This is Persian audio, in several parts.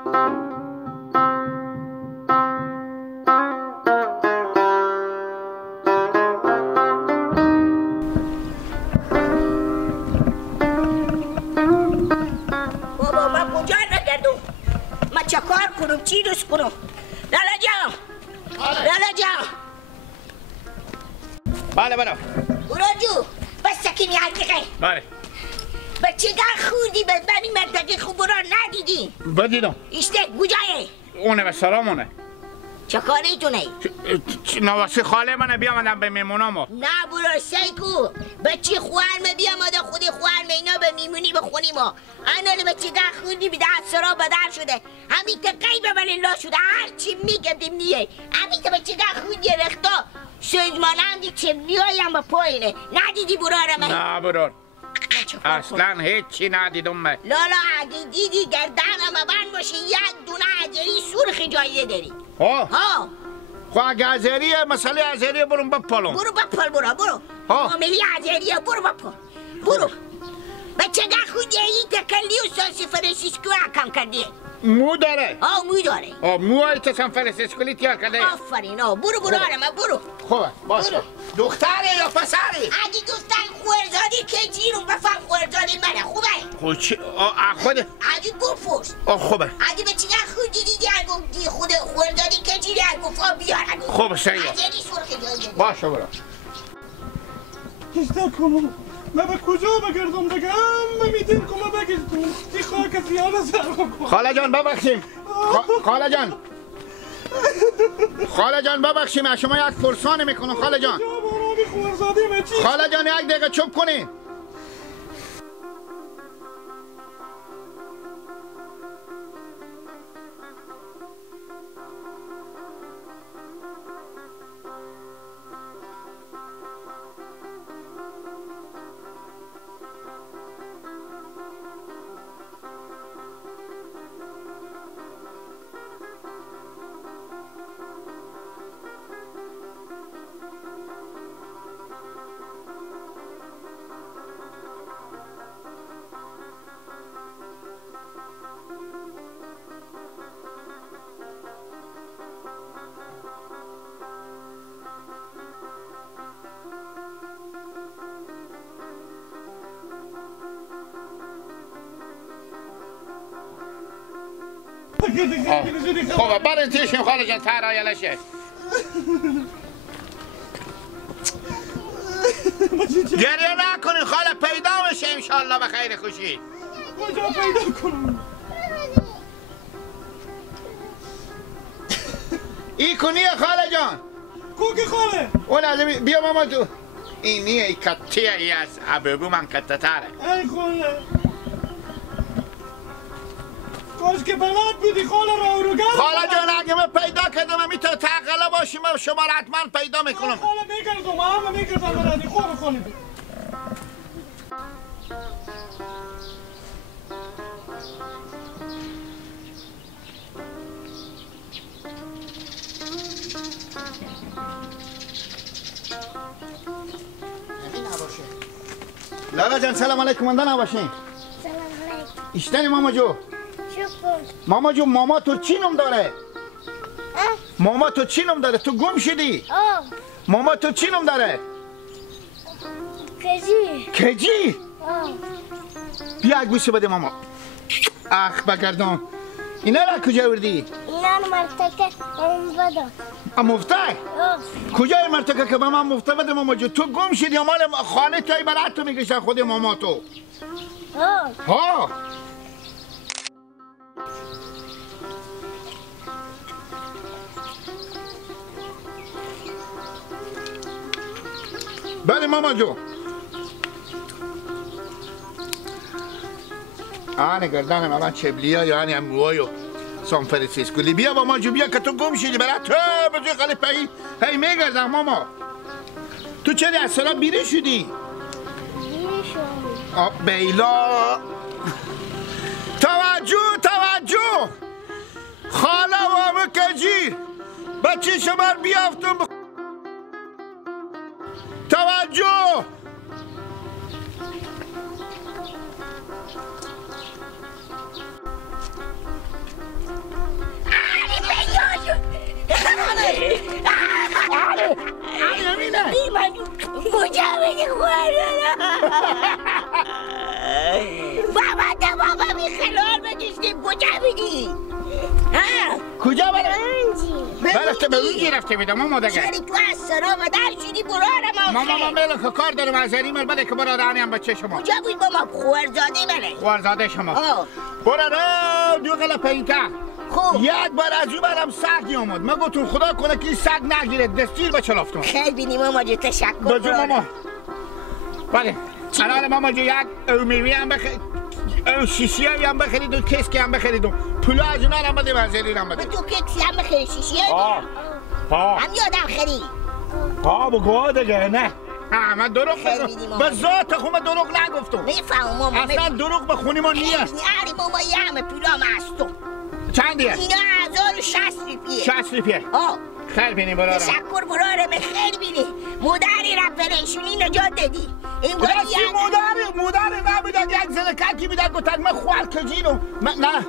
بابا من کجا نگردم؟ من چه کار کنم؟ چی دوست کنم؟ لالا جان، لالا جان. بله برو برو بس سکنی حقیقه. بله بچه گر خوردی به بنی مردگی خوب را ندیدی؟ بدیدم ایشته کجایه؟ اونه به سلامونه. چه کاریتونه؟ نواسی خاله منه بیامدم به میمونامو. نه برو سیکو بچه خوارمه بیامده خودی خوارمه اینا به میمونی بخونیم ها. انال بچه گر خوردی بیده از سرا بدر شده. همین که قیبه ولی لا شده هرچی میگردیم نیه. همین که بچه گر خوردی رختا سوزمانندی چمنی هایم به پایینه. ندیدی برارمه؟ نه برار اصلا هیچی ندیدم من. لالا اگه دیدی گردنم من باشی یک دونه عجلی سرخ جایه داری. ها خب اگه ازریه مسئله ازریه برون بپالم. برو بپال برو عاملی ازریه برو بپال برو. بچه گر خود این تکلی و سانسی فرانسیسکو حکم کرده. مو داره؟ مو داره. موهای تو سان فرانسیسکولی تیار کرده؟ آفرین برو آرمه برو. خوبه باشه. دختره یا پسره؟ اگه دختر خوارزادی که جیرون بفهم خوارزادی منه خوبه؟ خود چی؟ خوده؟ اگه بپرس. خوبه. اگه بچه گر خود دیدی اگه خود خوارزادی که جیری اگه فا بیار اگه. خوبه سیاه. ازیدی سرخ جایده. باشه برو. هشتا کنم من به کجا بگردم دیگه همه میدیم که من بگردم تی خاک زیانه سرم کن. خاله جان ببخشیم. خاله جان ببخشیم از شما یک فرسانه میکنم خاله جان. خاله جان یک دقیقه چوب کنی. خوبه برین تیشیم خاله جان ترایلشه. گریه نکنین خاله پیدا میشه انشالله به خیر خوشی. کجا پیدا کنم؟ ای کنیه خاله جان. کوکی خاله اون لازمی بیا ماما تو. این نیه ای کتیه ای از عبابو من کته تره. ای خاله کاش که بلد بودی خاله رو گرد. خاله جان اگه من پیدا کردم می تو تقلا باشیم و شما را حتما پیدا میکنم. خاله میکردم همه میکردم برادی خوب خاله. لالا جان سلام علیکم منده نباشین. سلام علیکم. اشتنی ماما جو. شکر. ماما جو ماما تو چی نم داره؟ ماما تو چی نم داره؟ تو گم شدی؟ ماما تو چی نم داره؟ کجی. کجی؟ بیا گوشه بده ماما. اخ بگردم. اینا را کجا وردی؟ اینا مرتکه بده. مفته؟ کجای مرتکه که به من مفته بده ماما جو؟ تو گم شدی یا مال خانه تایی برات تو میگشن خود ماما تو؟ ها بله ماما جو. آنه گردنم الان چبلیا یا آنه امروهایو سان فرانسیسکولی. بیا ماما جو بیا که تو گم شدی برات تو بجای خالی پی میگردم ماما. تو چلی از سلا بیره شدی؟ بیره شدی. بیلا توجه خاله و مکجی بچه شمار بیافتم توجه. من کجا بدی بابا ده بابا می خلال بگشتیم کجا بدی کجا برفته به اون رفته بیدم ماما دگر چری تو از سرا و در شدی برارم ماما میلو که کار دارم از زریم بده که برادرانی هم بچه شما کجا بود بابا خوارزاده منه خوارزاده شما برادر دو قلب پینته خوب یک بار از او برم سگی آمد من گفتم خدا کنه که سگ نگیره دستیر به چلافتون خیلی بینی ماما جو تشکر بجو ماما بله الان ماما جو یک او میوی هم بخرید او شیشی هم بخرید و کسکی هم بخرید و پولا از اونا هم بده وزیری هم بده تو کسی هم بخری شیشی هم یادم خری بگو دیگه نه من دروغ بگم به ذات خود من دروغ نگفتم میفهم ماما اصلا دروغ به خونی ما نیست آره ماما یه همه پولا مستم چندیه؟ اینا 1060 روپیه 60 روپیه خیلی بینی برارم تشکر برارم خیلی بینی مادری رفرشونی نجات دادی این مادری نبودن یک زلککی بودن گفتن من خوال کجینم نه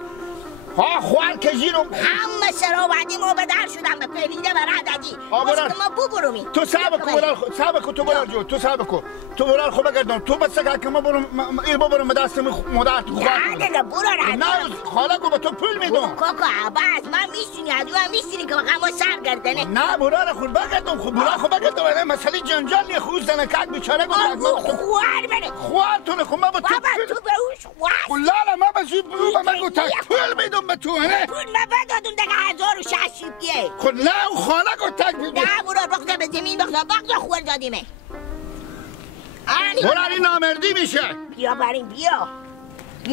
خوال کجینم همه سراوردی ما به در شدم به پریده برا دادی باشکه ما ببرومی تو سابقو تو برار جو تو سابقو تو برار خوب بگردم تو بس که ما برم دستم مادر تو نه برار نه خاله گو به تو پول میدم کاکا عباس من میشونی ادو هم میشونی که بقیمو سر گردنه نه برار خود بگردم خود بگردم مسئله جنجالی خوز زنکک بیچاره گو خوار منه خوار تو نخون ما با تو بابا تو به اوش خوار لالا ما به زود برو به من گو تک پول میدم به تو نه پول ما بدادم دیگه 1060 روپیه خود نه او خاله گو تک میدم نه برار بخدا به زمین بخدا خوار دادیمه برار این نامردی میشه بیا بریم بیا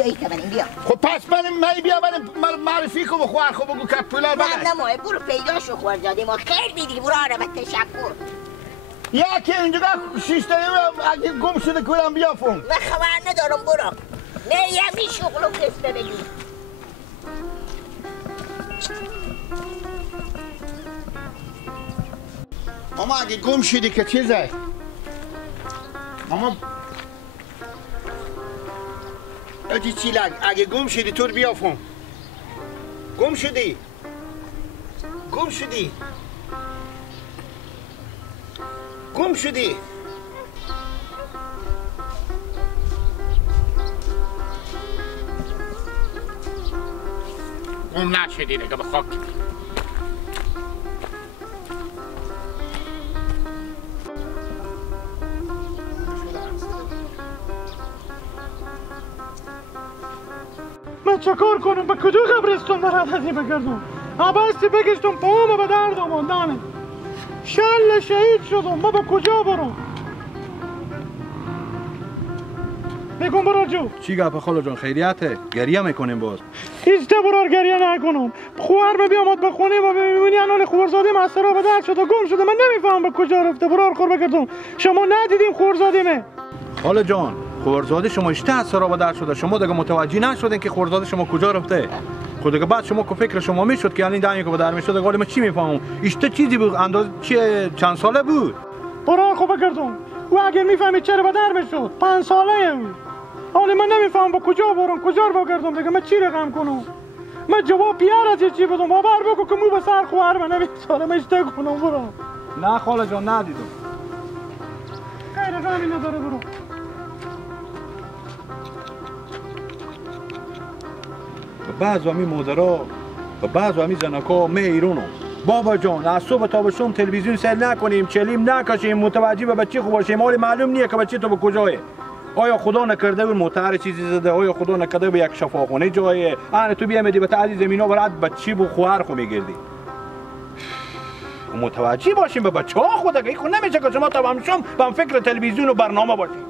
ایتا بریم بیا خب پس بریم بیا بریم معرفی کن و خوار خب بگو که پولا بده نه ماه برو پیدا شو خوارزاده ما خیلی بیدی براره و تشکر یکی اینجا شیشتایی اگه گم شده کنم بیافون من خبر ندارم برو نه یمی شغلو کسته بگی ماما اگه گم شدی که چیزه ماما اجی چیلک اگه گم شدی تو بیافون گم شدی گم نشدی دیگه به خاک من چکار کنم به کجا قبرستون برادری بگردم عباستی بگشتم پاهمو به درد آماندانه شل شهید شدم من به کجا برم بگم برار جو چی گپه خاله جان خیریته گریه میکنیم باز هیچ برار گریه نکنم خوار بیامد به خونه و ببینی انال خوارزاده از سرا به درد شده گم شده من نمیفهم به کجا رفته برار خور بگردم شما ندیدیم خوارزاده خاله جان خوارزاده شما اشته از سرا به درد شده شما دیگه متوجه نشدین که خوارزاده شما کجا رفته خود دیگه بعد شما که فکر شما میشد که الان دنیا که به در میشد دیگه من چی میفهمم اشته چیزی بود اندازه چند ساله بود برار خور بگردم و اگر میفهمید چرا به در میشد 5 ساله بود حالا من نمیفهم با کجا برم کجا بگردم دیگه من چی رقم کنم من جواب پیار از چی بدم باور بگو که مو به سر خوار من نمیذارم اشته کنم برو نه خاله جان ندیدم غیر غمی نداره برو بعض و می مادرها و بعض و می زنکا می ایرونو بابا جان از صبح تا به شام تلویزیون سر نکنیم چلیم نکشیم متوجه به بچه خوب باشیم حالی معلوم نیه که بچه تو به کجایه آیا خدا نکرده بود موتر چیزی زده آیا خدا نکرده به یک شفاخانه جایه آن تو بیامدی به تعدی زمینا برات بچی بو خوار خو میگردی متوجه باشیم به بچه ها خدا که خود نمیشه که شما تمام شم به فکر تلویزیون و برنامه باشیم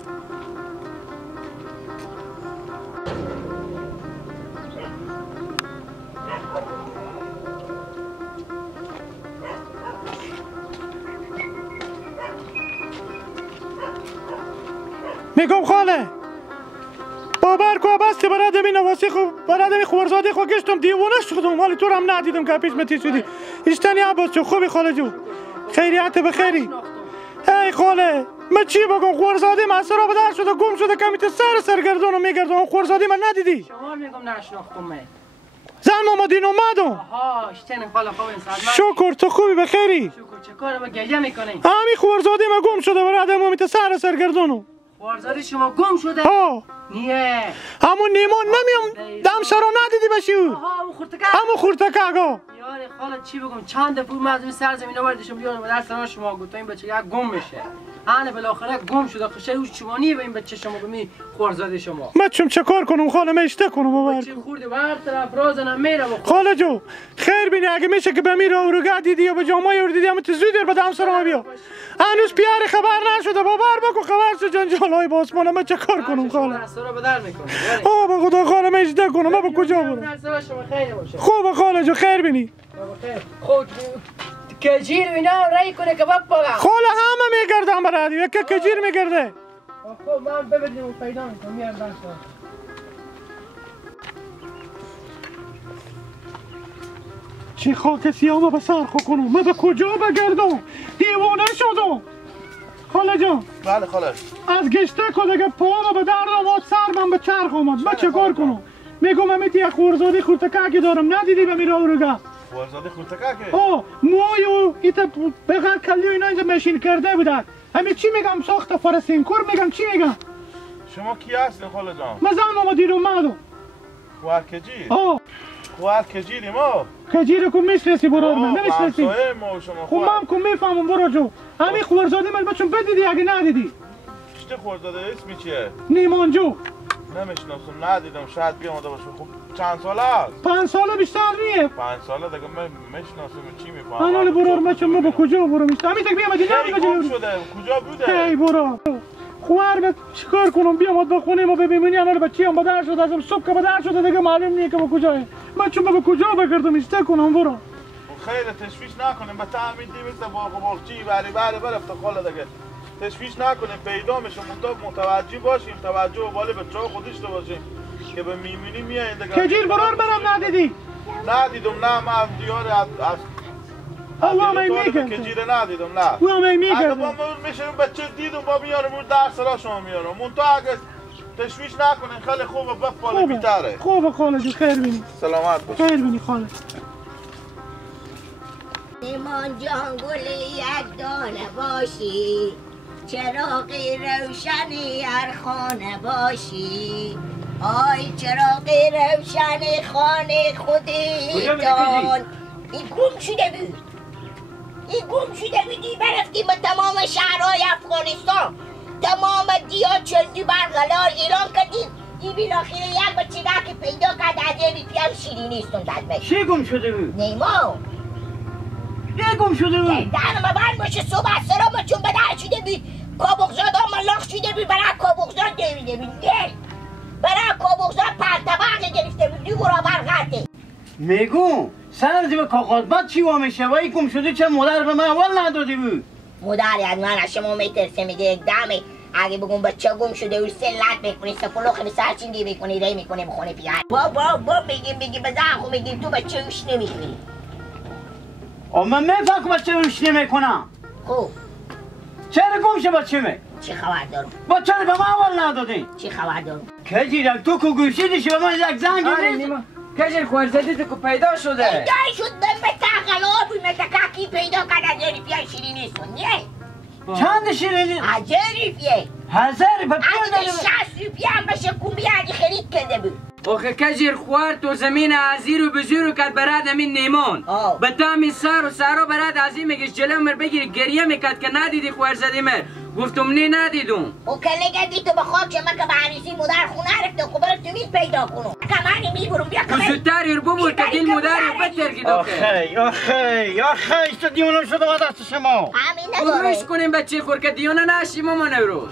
میگم خاله باور کو بسته برای دمی نواسی خو برای دمی خوارزاده خو گشتم دیوانه شدم ولی تو هم ندیدم که پیش متی شدی اشتنی عباس جو خوبی خاله جو خیریت بخیری ای خاله من چی بگم خوارزاده من سرا به در شده گم شده کمیت سرگردونو میگردم خوارزاده من ندیدی شما میگم نشناختم من زن محمدین اومدم. آها اشتن خاله خوب این ساعت. شکر تو خوبی بخیری؟ شکر چه کار ما گریه میکنین؟ همی خوارزاده ما گم شده برای آدم امیت سرگردانو. خوارزاده شما گم شده؟ ها. نیه. همون نیمان نمیم دم سرا ندیدی بشیور. آها همون خورتکه. همون خورتکه آقا. یاره خاله چی بگم چند دفعه من از این سرزمین آوردشم بیارم در سر شما گفت این بچه یک گم بشه. آنه بالاخره گم شده خشه او چمانی به این بچه شما بمی خوارزاده شما. من چه کار کنم خاله من اشته کنم بچه خورده بر طرف رازنم میره بخور. خاله جو خیر بینی اگه میشه که به میره اورگاه دیدی یا به جامعه اور دیدی همه زودی به دم سرا بیا. هنوز پیار خبر نشده باور بکن خبر شو جنجالای باسمان من چه کار کنم خاله. سرا بدر میکنه. به خدا خاله من اشته کنم من به کجا برم. خوب خاله جو خیر بینی. خود کجیر اینا رای کنه کباب بالا. خاله همه میگردم برادی یک کجیر میگرده. خب من ببینیم و پیدا میکنم میارم داشتم. چه خاک سیاه به سر خو کنم من به کجا بگردم دیوانه شدم. خاله جان. بله خاله. از گشته کدگه پاهم به درد آمد سر من به چرخ آمد من چه کار کنم؟ میگم امیت یک خوارزاده خورتکه دارم ندیدی به میره اورگاه. خوارزاده خورتکه؟ موی و ایتا بغیر کلی و اینا اینجا مشین کرده بودن. همین چی میگم ساخت فرسینکور میگم چی میگم؟ شما کی هستین خاله جان؟ من زن محمدین اومدم. خوار کجیر؟ خوار کجیری ما؟ کجیر کن میشناسی برار من نمیشناسی؟ ما و شما خب من کن میفهمم برو جو. همین خوارزاده من بچون بدیدی اگه ندیدی. چه خوارزاده اسمی چیه؟ نیمان جو. نمیشناسم ندیدم شاید بیامده باشه. خب چند ساله است؟ 5 ساله بیشتر نیه. 5 ساله دیگه من میشناسم چی میفهمم. حالا برار من چون به کجا برم همین تک بیام دیگه گم شده کجا بوده؟ ای برو خوار من چیکار کنم بیام با خونه ما ببینی همه بچه‌ام بدر شده ازم صبح که بدر شده دیگه معلوم نیه که با کجاه. من چون به کجا بگردم استه کنم برو. خیلی تشویش نکنیم به تعمید دیوست باغچی بری برفت خاله دیگه. تشویش نکنیم پیدا میشه متوجه باشیم توجه و بالا بچه‌ها خودش داشته باشیم که به میمونی میایین دیگه. کجیر برار منم ندیدی؟ ندیدم نه من دیار از الله میگه کجیر ندیدم نه. الله میگه. اگه با من میشم بچه دیدم با میارم اون در سرا شما میارم. مون تو اگه تشویش نکنین خیلی خوبه بفاله بیتره. خوبه خاله جو خیر بینی. سلامت باش. خیر بینی خاله. نیمان جان گلی یک دانه باشی چراغی روشنی هر خانه باشی آی چراغی روشنی خانه خودتان. این گم شده بود این گم شده بودی برفتیم به تمام شهرهای افغانستان تمام دیا چندی برغلار ایران کردیم این بالاخره یک بچه که پیدا کرد از این پیام شیرینی استوندد. چی گم شده بود؟ نیمان چی گم شده بود؟ دهنم بند باشه صبح سرا ما چون بدر شده بود کابوغزاد ملاخ شده بود برای کابوغزاد دویده بود برای کابوغزاد پرتباق گرفته بود دو برابر غرده. میگم سرزی به کاغذباد چی وامی شوایی گم شده چه مادر به من اول ندادی بود؟ مادر از من از شما میترسه میگه یک دمه اگه بگم بچه گم شده او سلت میکنی سفلوخ به سرچینگی میکنی ری میکنی بخونه پیار با بگیم بزن خو میگیم تو بچه اوش نمیکنی. من میفهم که بچه اوش نمیکنم. خوب چرا گم شد بچه می؟ چی خبر دارم؟ بچه به من اول ندادی؟ چی خبر دارم؟ کجیر تو که گوشیدی به من یک زنگ نیست؟ کجیر خوارزاده تو که پیدا شده؟ پیدا شد به تغلار بود متکاکی پیدا کرد از یه ریپیه شیرینی سنیه. چند شیرینی؟ 1000 روپیه. 1000 اگه 60 روپیه هم بشه کومبی اگه خرید کرده بود. آخه کجیر خوار تو زمین عزیر و بزیر کرد براد همین نیمان به تا همین سر و سرا براد عزیر میگش جلو مر بگیری گریه میکرد که ندیدی خوارزاده مر گفتم نه ندیدم او کله گدی تو بخواد که من که به عریسی مادر خونه رفته خب برای تو مید پیدا کنم کمانی میبرم بیا تو زودتر یور ببور که دیل مادر رو بترگید آخه تو دیونم شده با دست شما همین نداره روش کنیم بچه خور که دیونه نشیم ما نوروز